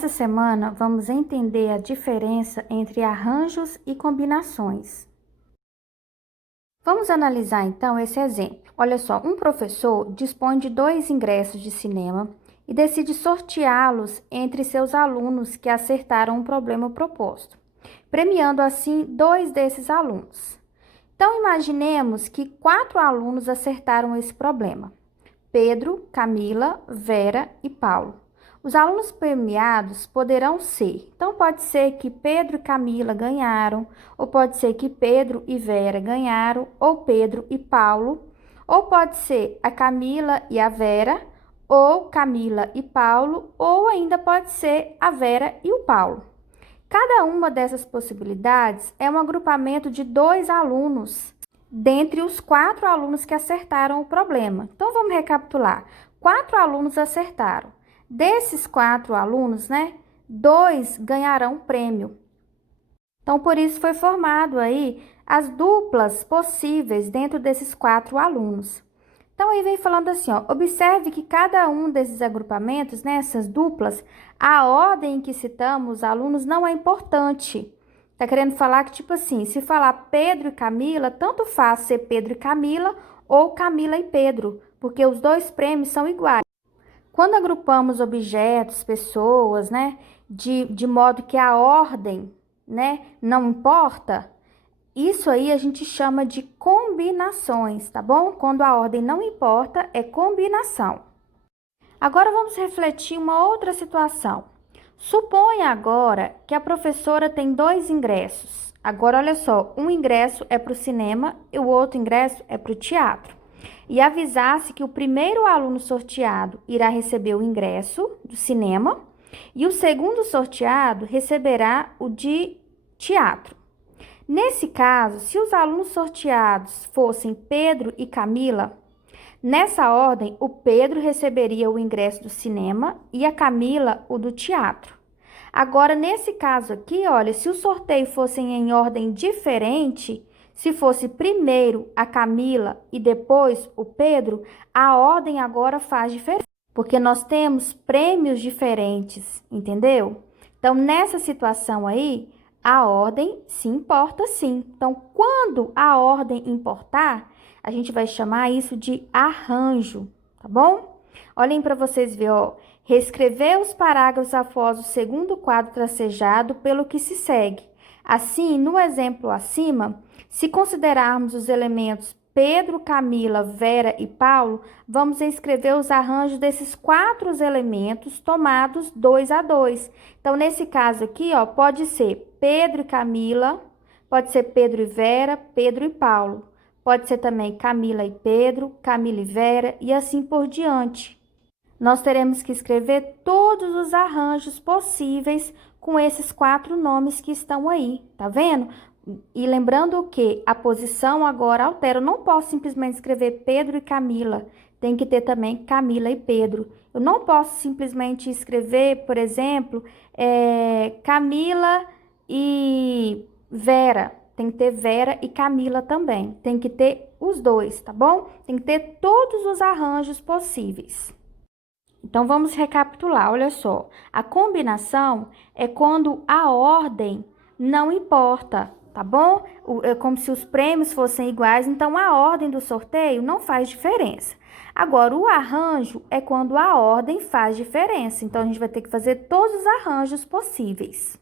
Nessa semana, vamos entender a diferença entre arranjos e combinações. Vamos analisar então esse exemplo. Olha só, um professor dispõe de 2 ingressos de cinema e decide sorteá-los entre seus alunos que acertaram um problema proposto, premiando assim 2 desses alunos. Então, imaginemos que 4 alunos acertaram esse problema: Pedro, Camila, Vera e Paulo. Os alunos premiados poderão ser, então pode ser que Pedro e Camila ganharam, ou pode ser que Pedro e Vera ganharam, ou Pedro e Paulo, ou pode ser a Camila e a Vera, ou Camila e Paulo, ou ainda pode ser a Vera e o Paulo. Cada uma dessas possibilidades é um agrupamento de 2 alunos dentre os 4 alunos que acertaram o problema. Então, vamos recapitular. 4 alunos acertaram. Desses 4 alunos, 2 ganharão prêmio. Então, por isso foi formado aí as duplas possíveis dentro desses 4 alunos. Então, aí vem falando assim, ó, observe que cada um desses agrupamentos, essas duplas, a ordem em que citamos os alunos não é importante. Tá querendo falar que, tipo assim, se falar Pedro e Camila, tanto faz ser Pedro e Camila ou Camila e Pedro, porque os 2 prêmios são iguais. Quando agrupamos objetos, pessoas, de modo que a ordem, não importa, isso aí a gente chama de combinações, tá bom? Quando a ordem não importa, é combinação. Agora vamos refletir uma outra situação. Suponha agora que a professora tem 2 ingressos. Agora, olha só, um ingresso é para o cinema e o outro ingresso é para o teatro. E avisasse que o primeiro aluno sorteado irá receber o ingresso do cinema e o segundo sorteado receberá o de teatro. Nesse caso, se os alunos sorteados fossem Pedro e Camila, nessa ordem, o Pedro receberia o ingresso do cinema e a Camila o do teatro. Agora, nesse caso aqui, olha, se o sorteio fossem em ordem diferente, se fosse primeiro a Camila e depois o Pedro, a ordem agora faz diferença, porque nós temos prêmios diferentes, entendeu? Então, nessa situação aí, a ordem se importa sim. Então, quando a ordem importar, a gente vai chamar isso de arranjo, tá bom? Olhem para vocês verem, ó. Reescrever os parágrafos após o segundo quadro tracejado pelo que se segue. Assim, no exemplo acima, se considerarmos os elementos Pedro, Camila, Vera e Paulo, vamos escrever os arranjos desses 4 elementos tomados 2 a 2. Então, nesse caso aqui, ó, pode ser Pedro e Camila, pode ser Pedro e Vera, Pedro e Paulo. Pode ser também Camila e Pedro, Camila e Vera e assim por diante. Nós teremos que escrever todos os arranjos possíveis com esses 4 nomes que estão aí, tá vendo? E lembrando que a posição agora altera, eu não posso simplesmente escrever Pedro e Camila, tem que ter também Camila e Pedro. Eu não posso simplesmente escrever, por exemplo, Camila e Vera, tem que ter Vera e Camila também, tem que ter os 2, tá bom? Tem que ter todos os arranjos possíveis. Então, vamos recapitular, olha só. A combinação é quando a ordem não importa, tá bom? É como se os prêmios fossem iguais, então a ordem do sorteio não faz diferença. Agora, o arranjo é quando a ordem faz diferença, então a gente vai ter que fazer todos os arranjos possíveis.